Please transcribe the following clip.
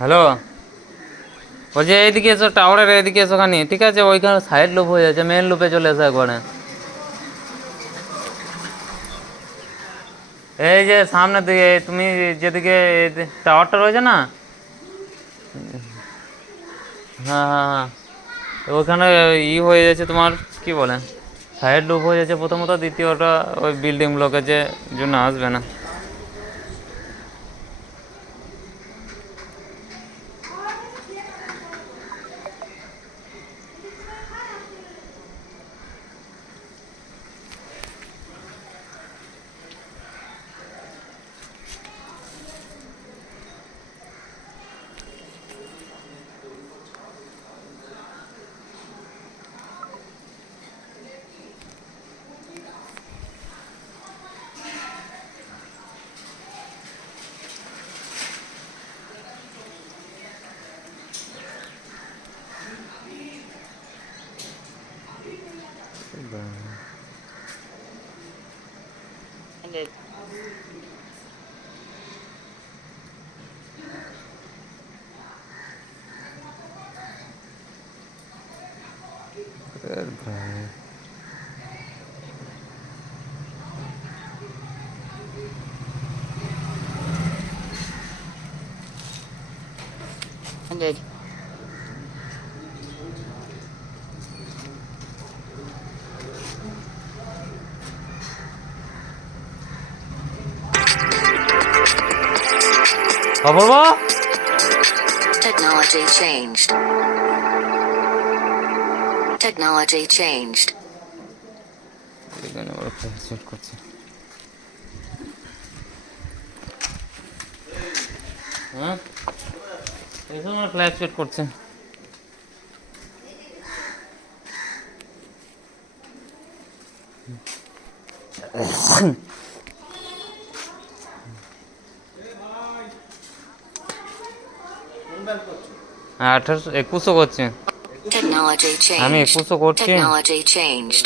Hello, বলছি এইদিকে এসো, টাওয়ারের এইদিকে এসো খানি, ঠিক আছে? ওইখানে সাইড লুপ হয়ে যাচ্ছে, মেন লুপে চলে এসো একবারে। এই যে সামনের দিকে তুমি যেদিকে টাওয়ারটা রয়েছে না, হ্যাঁ হ্যাঁ হ্যাঁ, ওখানে হয়ে যাচ্ছে তোমার, কি বলে, সাইড লুপ হয়ে যাচ্ছে প্রথমত, দ্বিতীয়টা ওই বিল্ডিং ব্লকের যে জন্য আসবে না। Ended. Ended. অপূর্ব, Technology changed. Technology changed. এখানে ওরা সেট করছে। হ্যাঁ, এই সময় ফ্ল্যাশ সেট করছে। হ্যাঁ, 2100 করছে, Technology আমি changed. 2100 করছি। Technology changed.